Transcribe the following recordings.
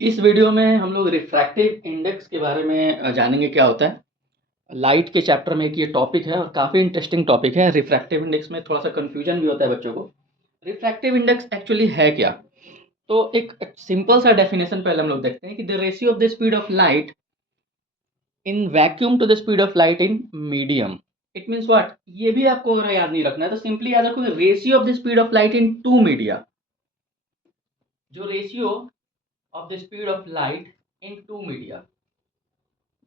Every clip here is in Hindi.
इस वीडियो में हम लोग रिफ्रैक्टिव इंडेक्स के बारे में जानेंगे क्या होता है। लाइट के चैप्टर में एक ये टॉपिक है और काफ़ी इंटरेस्टिंग टॉपिक है। रिफ्रैक्टिव इंडेक्स में थोड़ा सा कन्फ्यूजन भी होता है बच्चों को। रिफ्रैक्टिव इंडेक्स एक्चुअली है क्या? तो एक सिंपल सा डेफिनेशन पहले हम लोग देखते हैं कि the ratio of the speed of light in vacuum to the speed of light in medium. It means what, ये भी आपको अगर याद नहीं रखना है तो सिंपली याद रखो ratio of the speed of light in two media. जो ratio of the speed of light in two media,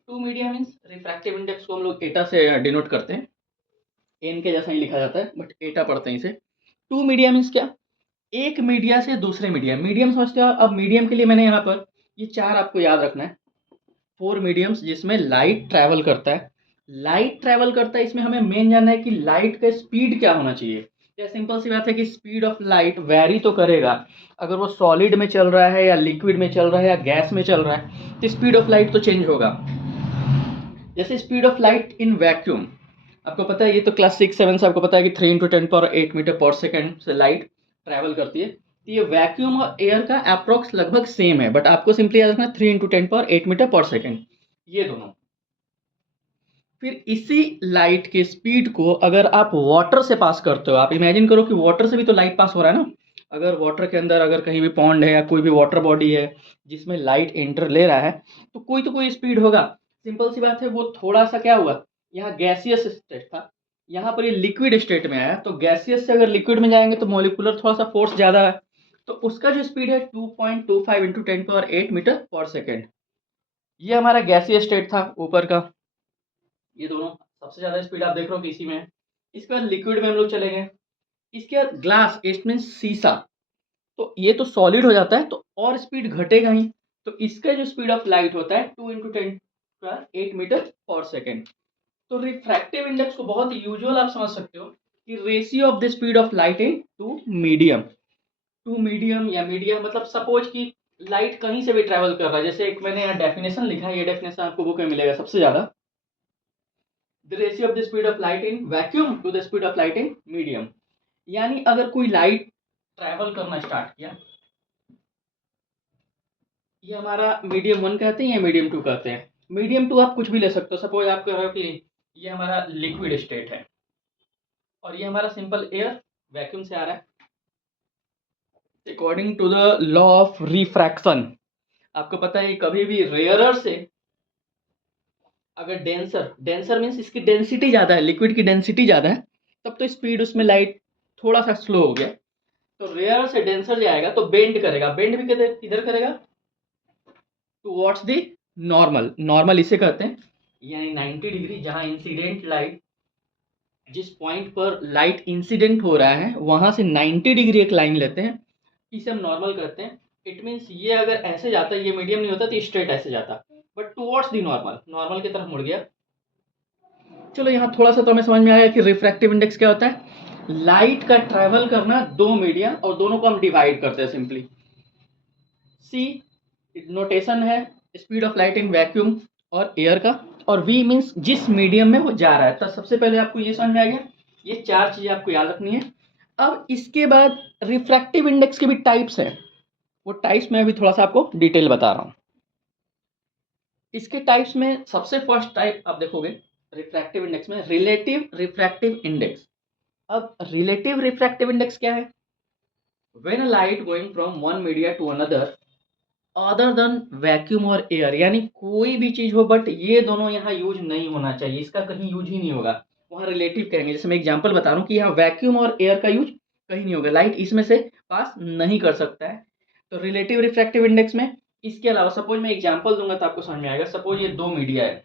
two media means refractive index को हम लोग एटा से डिनोट करते हैं। एन के जैसा ही लिखा जाता है बट एटा पढ़ते हैं इसे। टू मीडिया मीन्स क्या? एक मीडिया से दूसरे मीडिया, मीडियम समझते हो। अब मीडियम के लिए मैंने यहाँ पर ये चार आपको याद रखना है। फोर मीडियम्स जिसमें लाइट ट्रैवल करता है। लाइट ट्रैवल करता है, इसमें हमें मेन जानना है कि लाइट का स्पीड क्या होना चाहिए। या सिंपल सी बात है कि स्पीड ऑफ लाइट वैरी तो करेगा। अगर वो सॉलिड में चल रहा है या लिक्विड में चल रहा है या गैस में चल रहा है तो स्पीड ऑफ लाइट तो चेंज होगा। जैसे speed of light in vacuum, आपको पता है ये तो क्लास 6 7 से आपको पता है कि 3 × 10⁸ मीटर पर सेकेंड से लाइट ट्रैवल करती है। तो ये वैक्यूम और एयर का अप्रोक्स लगभग सेम है, बट आपको सिंपली याद रखना 3 × 10⁸ मीटर पर सेकेंड, ये दोनों। फिर इसी लाइट के स्पीड को अगर आप वाटर से पास करते हो, आप इमेजिन करो कि वाटर से भी तो लाइट पास हो रहा है ना। अगर वाटर के अंदर अगर कहीं भी पॉन्ड है या कोई भी वाटर बॉडी है जिसमें लाइट एंटर ले रहा है तो कोई स्पीड होगा। सिंपल सी बात है, वो थोड़ा सा क्या हुआ, यहाँ गैसियस स्टेट था, यहाँ पर ये लिक्विड स्टेट में आया। तो गैसियस से अगर लिक्विड में जाएंगे तो मॉलिक्यूलर थोड़ा सा फोर्स ज़्यादा है, तो उसका जो स्पीड है 2.25 × 10⁸ ये हमारा गैसीय स्टेट था ऊपर का। ये दोनों सबसे ज़्यादा स्पीड आप देख रहे हो कि इसी में है। इसके बाद लिक्विड में हम लोग चले गए। इसके बाद ग्लास, इट मीन शीशा, तो ये तो सॉलिड हो जाता है तो और स्पीड घटेगा ही। तो इसका जो स्पीड ऑफ लाइट होता है 2 × 10⁸ तो रिफ्रैक्टिव इंडेक्स को बहुत यूजुअल आप समझ सकते हो कि ratio of the speed of light in two medium. Two medium या मीडियम मतलब सपोज कि लाइट कहीं से भी ट्रैवल कर रहा है। जैसे एक मैंने यहाँ डेफिनेशन लिखा है, ये डेफिनेशन आपको बुक में मिलेगा सबसे ज़्यादा। The ratio of the speed of light in vacuum to the speed of light in medium. यानी अगर कोई लाइट ट्रैवल करना स्टार्ट किया, ये हमारा मीडियम वन कहते हैं या मीडियम टू कहते हैं। मीडियम टू आप कुछ भी ले सकते हो। सपोज आप कह रहे हो कि ये हमारा लिक्विड स्टेट है और ये हमारा सिंपल एयर वैक्यूम से आ रहा है। According to the law of refraction, आपको पता है कभी भी रेयरर से अगर डेंसर, डेंसर मीन्स इसकी डेंसिटी ज़्यादा है, लिक्विड की डेंसिटी ज़्यादा है, तब तो स्पीड उसमें लाइट थोड़ा सा स्लो हो गया। तो रेयर से डेंसर जाएगा तो बेंड करेगा। बेंड भी किधर करेगा? Towards the normal. नॉर्मल इसे कहते हैं, यानी 90 डिग्री। जहाँ इंसिडेंट लाइट, जिस पॉइंट पर लाइट इंसिडेंट हो रहा है वहां से 90 डिग्री एक लाइन लेते हैं, इसे हम नॉर्मल कहते हैं। इट मीन्स ये अगर ऐसे जाता, ये मीडियम नहीं होता तो स्ट्रेट ऐसे जाता, but towards the normal, normal की तरफ मुड़ गया। चलो यहाँ थोड़ा सा तो हमें समझ में आया कि रिफ्रैक्टिव इंडेक्स क्या होता है। लाइट का ट्रैवल करना दो मीडियम, और दोनों को हम डिवाइड करते हैं सिंपली। सी नोटेशन है speed of light in vacuum और एयर का, और वी मीन्स जिस मीडियम में वो जा रहा है। तो सबसे पहले आपको ये समझ में आ गया, ये चार चीजें आपको याद रखनी है। अब इसके बाद रिफ्रैक्टिव इंडेक्स के भी टाइप्स हैं, वो टाइप्स मैं अभी थोड़ा सा आपको डिटेल बता रहा हूँ। इसके टाइप्स में सबसे फर्स्ट टाइप आप देखोगे रिफ्रैक्टिव इंडेक्स में, रिलेटिव रिफ्रैक्टिव इंडेक्स। अब रिलेटिव रिफ्रैक्टिव इंडेक्स क्या है? When a light going from one media to another other than vacuum और एयर, यानी कोई भी चीज हो बट ये दोनों यहाँ यूज नहीं होना चाहिए, इसका कहीं यूज ही नहीं होगा, वहाँ रिलेटिव कहेंगे। जैसे मैं एग्जांपल बता रहा हूँ कि यहाँ वैक्यूम और एयर का यूज कहीं नहीं होगा, लाइट इसमें से पास नहीं कर सकता है। तो रिलेटिव रिफ्रैक्टिव इंडेक्स में इसके अलावा सपोज मैं एग्जांपल दूंगा तो आपको समझ में आएगा। सपोज ये दो मीडिया है,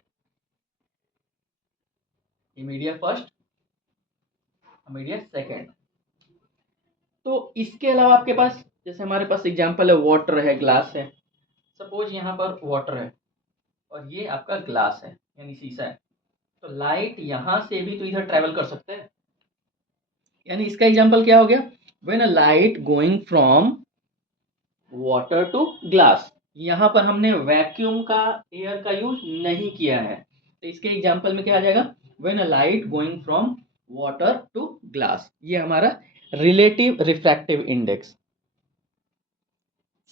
ये मीडिया फर्स्ट, मीडिया सेकेंड। तो इसके अलावा आपके पास, जैसे हमारे पास एग्जांपल है वाटर है, ग्लास है। सपोज यहाँ पर वाटर है और ये आपका ग्लास है यानी शीशा है, तो लाइट यहाँ से भी तो इधर ट्रैवल कर सकते हैं। यानी इसका एग्जांपल क्या हो गया? When a light going from water to glass, यहाँ पर हमने वैक्यूम का, एयर का यूज नहीं किया है, तो इसके एग्जांपल में क्या आ जाएगा? When a light going from water to glass, ये हमारा relative refractive index.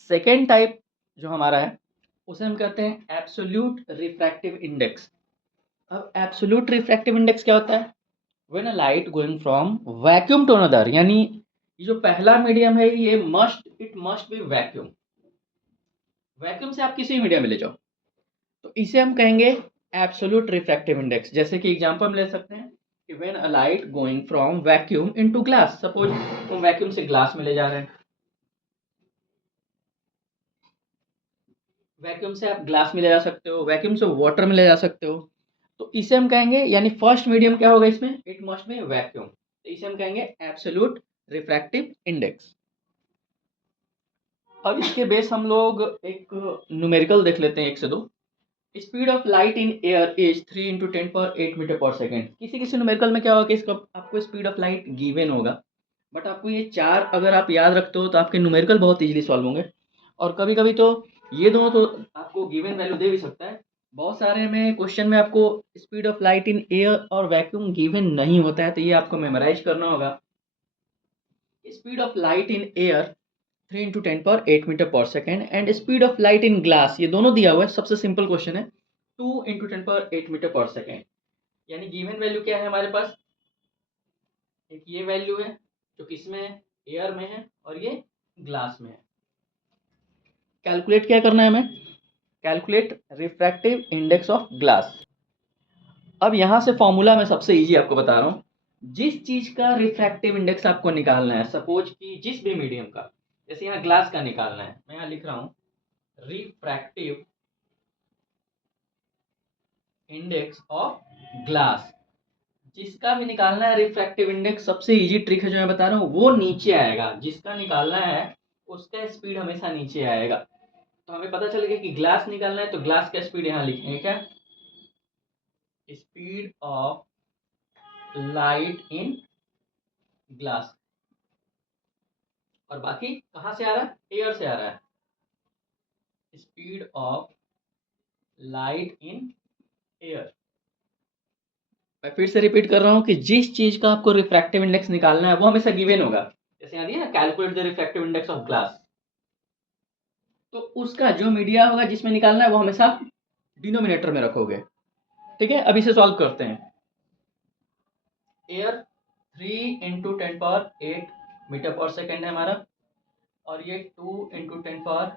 Second type जो हमारा है उसे हम कहते हैं एब्सोल्यूट रिफ्रैक्टिव इंडेक्स। अब एब्सोल्यूट रिफ्रैक्टिव इंडेक्स क्या होता है? When a light going from vacuum to another, यानी ये जो पहला मीडियम है ये it must be vacuum. Vacuum से आप किसी भी मीडियम में ले जाओ तो इसे हम कहेंगे एब्सोल्यूट रिफ्रैक्टिव इंडेक्स। जैसे कि एग्जांपल हम ले सकते हैं कि when a light going from vacuum into glass, suppose तुम वैक्यूम से ग्लास में ले जा रहे हैं, वैक्यूम से आप ग्लास में ले जा सकते हो, वैक्यूम से वाटर में ले जा सकते हो। तो इसे हम कहेंगे, यानी फर्स्ट मीडियम क्या होगा इसमें, इट मस्ट बी वैक्यूम, तो इसे हम कहेंगे एब्सोल्यूट रिफ्रैक्टिव इंडेक्स। अब इसके बेस हम लोग एक न्यूमेरिकल देख लेते हैं, एक से दो। Speed of light in air is 3 × 10⁸ किसी किसी न्यूमेरिकल में क्या होगा कि इसका आपको स्पीड ऑफ लाइट गिवन होगा, बट आपको ये चार अगर आप याद रखते हो तो आपके न्यूमेरिकल बहुत इजीली सॉल्व होंगे। और कभी कभी तो ये दोनों तो आपको गिवन वैल्यू दे भी सकता है। बहुत सारे में क्वेश्चन में आपको speed of light in air और वैक्यूम गिवन नहीं होता है, तो ये आपको मेमोराइज करना होगा। Speed of light in air 3 × 10⁸ and speed of light in glass, ये दोनों दिया हुआ है, सबसे सिंपल क्वेश्चन है। 2 × 10⁸ यानी गिवन वैल्यू क्या है हमारे पास, एक ये वैल्यू है जो किसमें है, एयर में है, और ये ग्लास में है। कैलकुलेट क्या करना है हमें, calculate refractive index of glass. अब यहां से फॉर्मूला मैं सबसे इजी आपको बता रहा हूं। जिस चीज का रिफ्रैक्टिव इंडेक्स आपको निकालना है, सपोज कि जिस भी मीडियम का, जैसे यहाँ ग्लास का निकालना है, मैं यहाँ लिख रहा हूं रिफ्रैक्टिव इंडेक्स ऑफ ग्लास। जिसका भी निकालना है रिफ्रैक्टिव इंडेक्स, सबसे इजी ट्रिक है जो मैं बता रहा हूँ, वो नीचे आएगा। जिसका निकालना है उसका स्पीड हमेशा नीचे आएगा। तो हमें पता चल गया कि ग्लास निकालना है तो ग्लास का स्पीड यहाँ लिखेंगे क्या, speed of light in glass. और बाकी कहाँ से आ रहा है, एयर से आ रहा है, speed of light in air. मैं फिर से रिपीट कर रहा हूँ कि जिस चीज का आपको रिफ्रैक्टिव इंडेक्स निकालना है वो हमेशा गिवन होगा। जैसे यहाँ दिया ना, calculate the refractive index of glass, तो उसका जो मीडिया होगा जिसमें निकालना है वो हमेशा डिनोमिनेटर में रखोगे। ठीक है, अब इसे सॉल्व करते हैं। एयर 3 × 10⁸ है हमारा, और ये 2 × 10⁸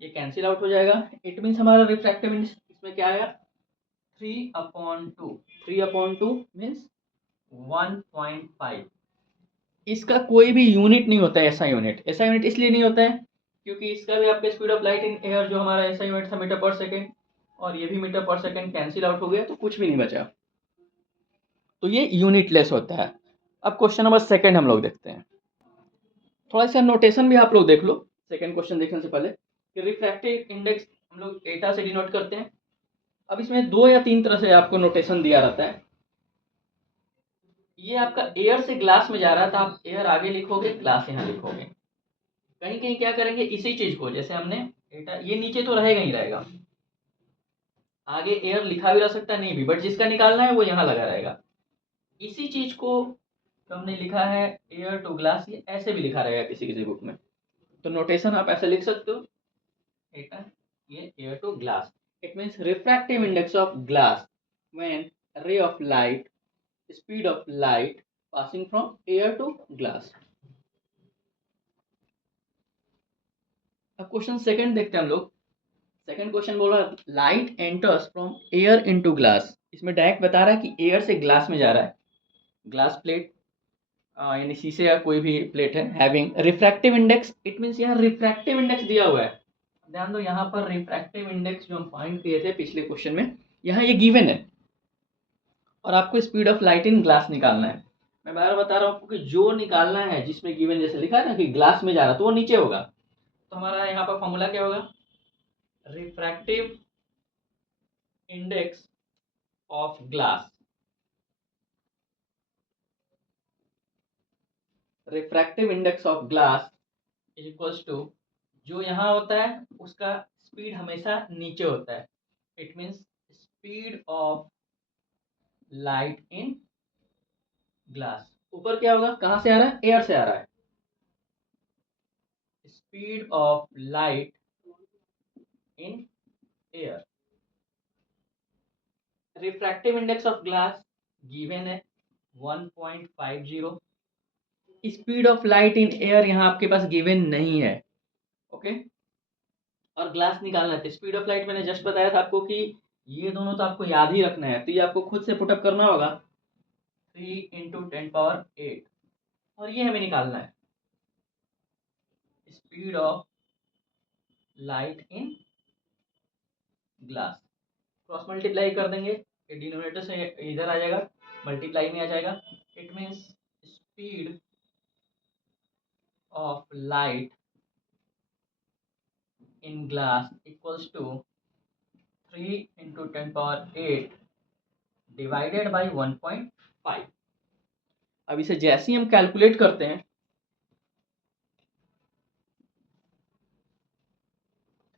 ये कैंसिल आउट हो जाएगा। इट मीन्स हमारा रिफ्रैक्टिव इंडेक्स इसमें क्या आएगा, 3/2। 3/2 मीन्स 1.5। इसका कोई भी यूनिट नहीं होता है, ऐसा यूनिट इसलिए नहीं होता है क्योंकि इसका भी आपका speed of light in air जो हमारा ऐसा यूनिट था मीटर/सेकेंड, और ये भी मीटर/सेकेंड कैंसिल आउट हो गया, तो कुछ भी नहीं बचा, तो ये यूनिटलेस होता है। अब क्वेश्चन नंबर सेकंड हम लोग देखते हैं। थोड़ा सा नोटेशन भी आप लोग देख लो सेकंड क्वेश्चन देखने से पहले, कि रिफ्रैक्टिव इंडेक्स हम लोग एटा से डिनोट करते हैं। अब इसमें 2 या 3 तरह से आपको नोटेशन दिया रहता है। ये आपका एयर से ग्लास में जा रहा है तो आप एयर आगे लिखोगे, ग्लास यहाँ लिखोगे। कहीं कहीं क्या करेंगे, इसी चीज को जैसे हमने एटा, ये नीचे तो रहेगा ही रहेगा, आगे एयर लिखा भी रह सकता है नहीं भी, बट जिसका निकालना है वो यहाँ लगा रहेगा। इसी चीज को तो हमने लिखा है एयर टू ग्लास, ये ऐसे भी लिखा रहेगा किसी किसी बुक में। तो नोटेशन आप ऐसे लिख सकते हो, एटा, ये air to glass, it means refractive index of glass when ray of light, speed of light passing from air to glass. अब क्वेश्चन सेकंड देखते हैं हम लोग। सेकंड क्वेश्चन बोल रहा है light enters from air into glass. इसमें डायरेक्ट बता रहा है कि एयर से ग्लास में जा रहा है। ग्लास प्लेट यानी शीशे या कोई भी प्लेट है, having refractive index, it means यहाँ रिफ्रैक्टिव इंडेक्स दिया हुआ है। ध्यान दो, यहाँ पर रिफ्रैक्टिव इंडेक्स जो हम फाइंड किए थे पिछले क्वेश्चन में, यहाँ ये गिवन है, और आपको speed of light in glass निकालना है। मैं बार बता रहा हूँ आपको कि जो निकालना है जिसमें गिवन जैसे लिखा है ना कि ग्लास में जा रहा है तो वो नीचे होगा। तो हमारा यहाँ पर फॉर्मूला क्या होगा, refractive index of glass, refractive index of glass is equals to, जो यहाँ होता है उसका स्पीड हमेशा नीचे होता है, it means speed of light in glass. ऊपर क्या होगा, कहाँ से आ रहा है, एयर से आ रहा है, speed of light in air. Refractive index of glass given है 1.50। Speed of light in air यहाँ आपके पास गिवन नहीं है। ओके, और ग्लास निकालना है। स्पीड ऑफ लाइट मैंने जस्ट बताया था आपको कि ये दोनों तो आपको याद ही रखना है, तो ये आपको खुद से पुटअप करना होगा। 3 × 10⁸ और ये हमें निकालना है speed of light in glass. Cross multiply कर देंगे, ये डिनोमिनेटर से इधर आ जाएगा, मल्टीप्लाई में आ जाएगा। It means speed of light in glass equals to 3 × 10⁸ divided by 1.5। अब इसे जैसे ही हम कैलकुलेट करते हैं,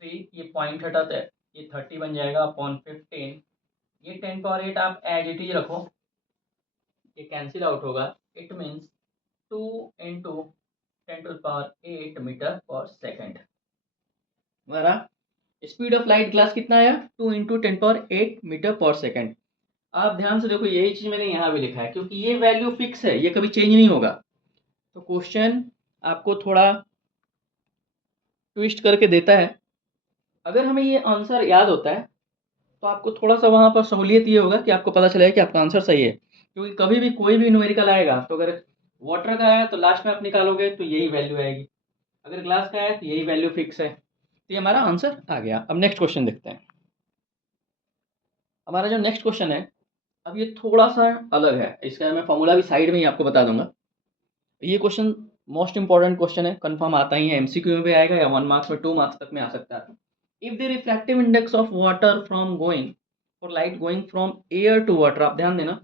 3 ये पॉइंट हटाता है, ये 30 बन जाएगा अपॉन 15। ये 10⁸ आप एज इट इज रखो, ये कैंसिल आउट होगा। इट मीन्स 2 × 10⁸ मीटर पर सेकेंड। हमारा स्पीड ऑफ लाइट ग्लास कितना आया? 2 × 10⁸ मीटर पर सेकेंड। आप ध्यान से देखो, यही चीज मैंने यहाँ भी लिखा है क्योंकि ये वैल्यू फिक्स है, ये कभी चेंज नहीं होगा। तो क्वेश्चन आपको थोड़ा ट्विस्ट करके देता है। अगर हमें ये आंसर याद होता है तो आपको थोड़ा सा वहाँ पर सहूलियत ये होगा कि आपको पता चलेगा कि आपका आंसर सही है। क्योंकि कभी भी कोई भी न्यूमेरिकल आएगा तो अगर वाटर का आया तो लास्ट में आप निकालोगे तो यही वैल्यू आएगी, अगर ग्लास का आया तो यही वैल्यू फिक्स है। तो ये हमारा आंसर आ गया। अब नेक्स्ट क्वेश्चन देखते हैं। हमारा जो नेक्स्ट क्वेश्चन है, अब ये थोड़ा सा अलग है, इसका मैं फॉर्मूला भी साइड में ही आपको बता दूंगा। ये क्वेश्चन मोस्ट इंपॉर्टेंट क्वेश्चन है, कंफर्म आता ही है, एमसीक्यू में भी आएगा या 1 मार्क्स में 2 मार्क्स तक में आ सकता है। If the refractive index of water from going और light going from air to water, आप ध्यान देना,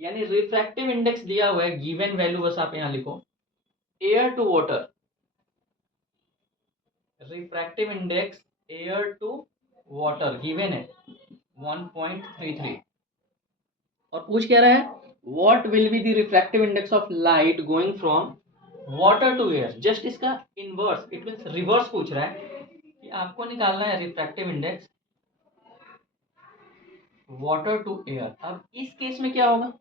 यानी रिफ्रैक्टिव इंडेक्स दिया हुआ है, गिवन वैल्यू बस आप यहाँ लिखो, air to water, refractive index air to water given है 1.33। और पूछ क्या रहा है, what will be the refractive index of light going from water to air. Just इसका इनवर्स, इट मींस रिवर्स पूछ रहा है कि आपको निकालना है refractive index water to air. अब इस केस में क्या होगा,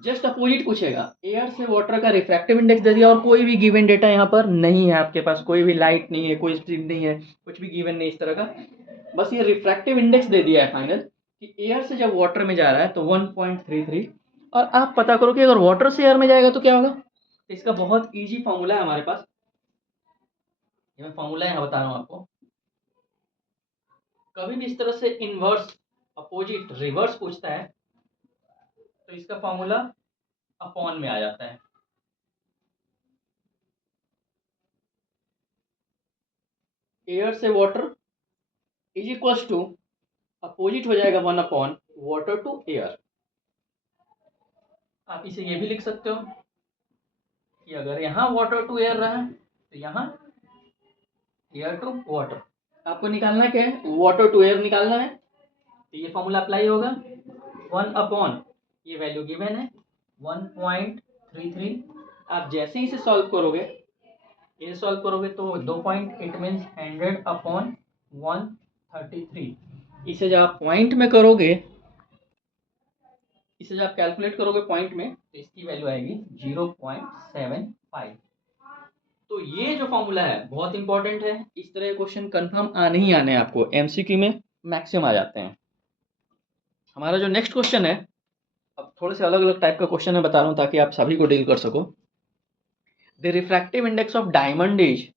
जस्ट अपोजिट पूछेगा। एयर से वाटर का रिफ्रैक्टिव इंडेक्स दे दिया और कोई भी गिवन डेटा यहाँ पर नहीं है आपके पास, कोई भी लाइट नहीं है, कोई स्पीड नहीं है, कुछ भी गिवन नहीं इस तरह का। बस ये रिफ्रैक्टिव इंडेक्स दे दिया है फाइनल कि एयर से जब वाटर में जा रहा है तो 1.33। और आप पता करो कि अगर वाटर से एयर में जाएगा तो क्या होगा। तो इसका बहुत ईजी फॉर्मूला है हमारे पास, ये मैं फॉर्मूला यहाँ बता रहा हूँ आपको। कभी भी इस तरह से इनवर्स, अपोजिट, रिवर्स पूछता है तो इसका फॉर्मूला अपॉन में आ जाता है। एयर से water is equals to, opposite हो जाएगा 1/वाटर टू एयर। आप इसे ये भी लिख सकते हो कि अगर यहाँ वाटर टू एयर रहा है तो यहाँ एयर टू वाटर। आपको निकालना क्या है, वाटर टू एयर निकालना है, तो ये फॉर्मूला अप्लाई होगा 1/, ये वैल्यू गिवन है 1.33। आप जैसे ही इसे सॉल्व करोगे, इसे सॉल्व करोगे तो 2 पॉइंट, इट मीन्स 100/133। इसे जब आप पॉइंट में करोगे, इसे जब आप कैलकुलेट करोगे पॉइंट में, तो इसकी वैल्यू आएगी 0.75। तो ये जो फॉर्मूला है बहुत इंपॉर्टेंट है। इस तरह के क्वेश्चन कंफर्म आने ही आने हैं आपको, एमसीक्यू में मैक्सिमम आ जाते हैं। हमारा जो नेक्स्ट क्वेश्चन है, अब थोड़े से अलग अलग टाइप का क्वेश्चन मैं बता रहा हूँ ताकि आप सभी को डील कर सको। The refractive index of diamond is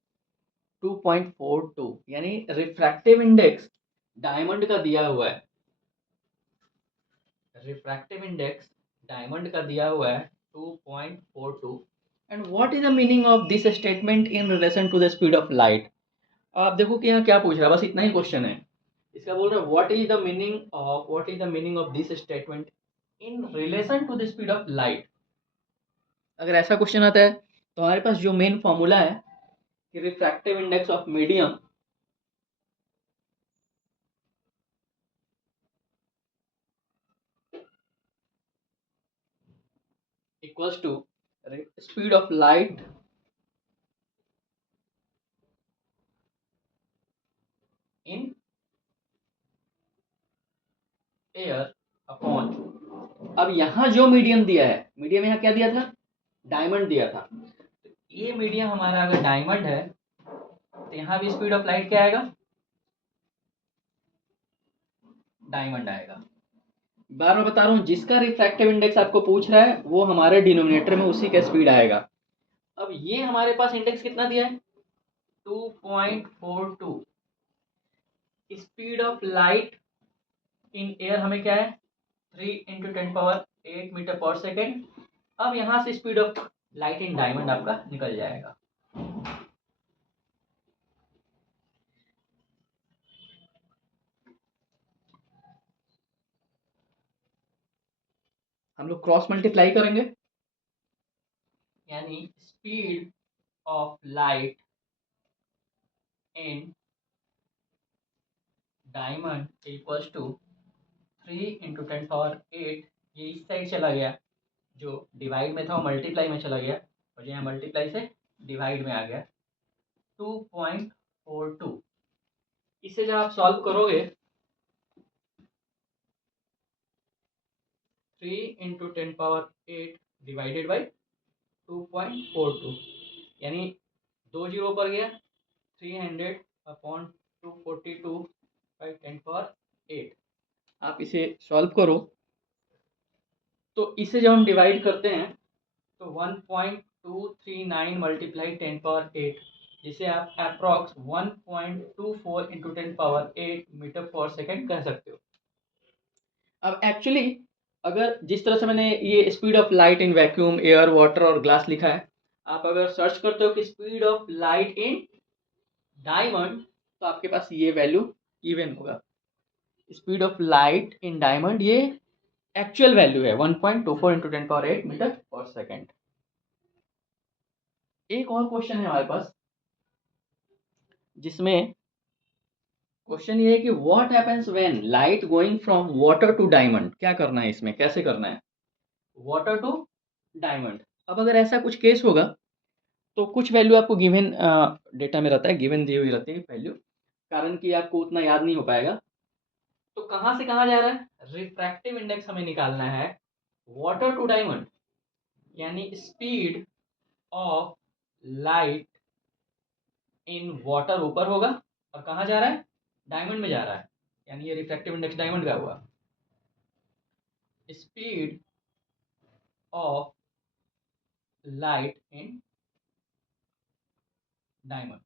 2.42, यानी रिफ्रैक्टिव इंडेक्स डायमंड का दिया हुआ है, रिफ्रैक्टिव इंडेक्स डायमंड का दिया हुआ है 2.42। And what is the meaning of this statement in relation to the speed of light. आप देखो कि यहाँ क्या पूछ रहा है, बस इतना ही क्वेश्चन है। इसका बोल रहा है what is the meaning of this statement in relation to the speed of light. अगर ऐसा क्वेश्चन आता है तो हमारे पास जो मेन फॉर्मूला है कि refractive index of medium equals to speed of light air upon, अब यहाँ जो मीडियम दिया है, मीडियम यहाँ क्या दिया था, डायमंड दिया था, तो ये मीडियम हमारा अगर डायमंड है तो यहाँ भी स्पीड ऑफ लाइट क्या आएगा, डायमंड आएगा। बार मैं बता रहा हूँ, जिसका रिफ्रैक्टिव इंडेक्स आपको पूछ रहा है वो हमारे डिनोमिनेटर में उसी का स्पीड आएगा। अब ये हमारे पास इंडेक्स कितना दिया है, 2.42। Speed of light in air हमें क्या है, 3 × 10⁸ मीटर पर सेकेंड। अब यहाँ से speed of light in diamond आपका निकल जाएगा। हम लोग क्रॉस मल्टीप्लाई करेंगे, यानी speed of light in diamond equals to 3 × 10⁸, ये इस साइड चला गया, जो डिवाइड में था वो मल्टीप्लाई में चला गया, और यहाँ मल्टीप्लाई से डिवाइड में आ गया, 2.42। इसे जब आप सॉल्व करोगे, 3 × 10⁸ डिवाइडेड बाई 2.42, यानी 2 जीरो पर गया, 300/242/10⁸। आप इसे सॉल्व करो तो इसे जब हम डिवाइड करते हैं तो 1.239 मल्टीप्लाई 10⁸, जिसे आप अप्रॉक्स 1.24 × 10⁸ मीटर पर सेकेंड कह सकते हो। अब एक्चुअली अगर जिस तरह से मैंने ये speed of light in vacuum, air, water और ग्लास लिखा है, आप अगर सर्च करते हो कि speed of light in diamond, तो आपके पास ये वैल्यू गिवन होगा। Speed of light in diamond ये एक्चुअल वैल्यू है 1.24 × 10⁸ मीटर पर सेकेंड। एक और क्वेश्चन है हमारे पास, जिसमें क्वेश्चन ये है कि what happens when light going from water to diamond, क्या करना है इसमें, कैसे करना है, वाटर टू डायमंड। अब अगर ऐसा कुछ केस होगा तो कुछ वैल्यू आपको गिवन डेटा में रहता है, गिवन दी हुई रहती है वैल्यू, कारण कि आपको उतना याद नहीं हो पाएगा। तो कहाँ से कहाँ जा रहा है, रिफ्रैक्टिव इंडेक्स हमें निकालना है वाटर टू डायमंड, यानी speed of light in water ऊपर होगा, और कहाँ जा रहा है, डायमंड में जा रहा है, यानी ये रिफ्रैक्टिव इंडेक्स डायमंड का हुआ। Speed of light in diamond.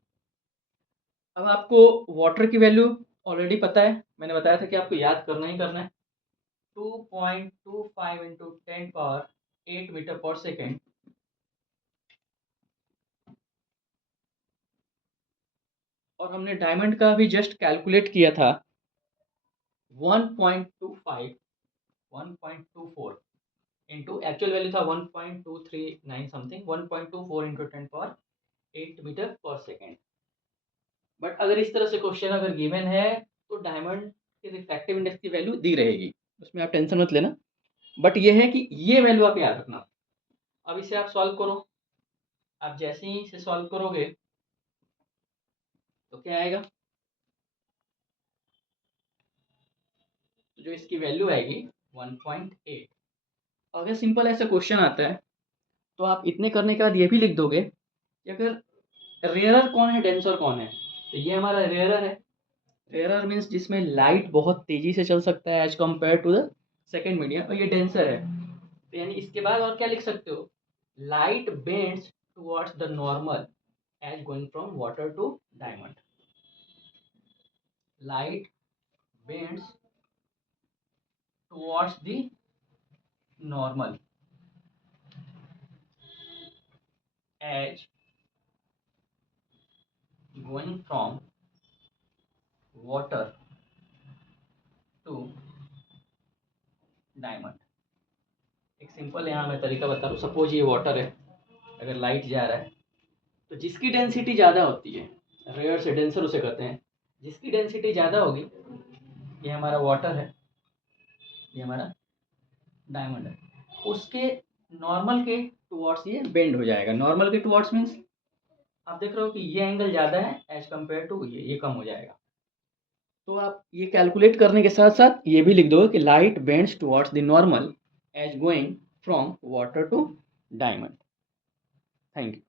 अब आपको वाटर की वैल्यू ऑलरेडी पता है, मैंने बताया था कि आपको याद करना ही करना है, 2.25 × 10⁸ मीटर पर सेकेंड। और हमने डायमंड का भी जस्ट कैलकुलेट किया था 1.24 इंटू एक्चुअल वैल्यू था 1.239 समथिंग, 1.24 × 10⁸ मीटर पर सेकेंड। बट अगर इस तरह से क्वेश्चन अगर गिवन है तो डायमंड के रिफ्रैक्टिव इंडेक्स की वैल्यू दी रहेगी, उसमें आप टेंशन मत लेना। बट ये है कि ये वैल्यू आप याद रखना। अब इसे आप सॉल्व करो, आप जैसे ही इसे सॉल्व करोगे तो क्या आएगा, तो जो इसकी वैल्यू आएगी 1.8। अगर सिंपल ऐसा क्वेश्चन आता है तो आप इतने करने के बाद ये भी लिख दोगे कि अगर रेयरर कौन है, डेंसर कौन है, तो ये हमारा रेयरर है। रेयरर मीन्स जिसमें लाइट बहुत तेजी से चल सकता है as compare to the second medium, और ये डेंसर है। तो यानी इसके बाद और क्या लिख सकते हो, light bends towards the normal as going from water to diamond. Light bends towards the normal as going from water to diamond. एक सिंपल यहाँ मैं तरीका बता रहा हूँ, सपोज ये वाटर है, अगर लाइट जा रहा है तो जिसकी डेंसिटी ज़्यादा होती है, रेयर से डेंसर उसे कहते हैं, जिसकी डेंसिटी ज़्यादा होगी, ये हमारा वाटर है, ये हमारा डायमंड है, उसके नॉर्मल के टुवर्ड्स ये बेंड हो जाएगा। नॉर्मल के टुवर्ड्स मीन्स आप देख रहे हो कि ये एंगल ज़्यादा है एज कम्पेयर टू ये कम हो जाएगा। तो आप ये कैलकुलेट करने के साथ-साथ ये भी लिख दो कि light bends towards the normal as going from water to diamond. Thank you.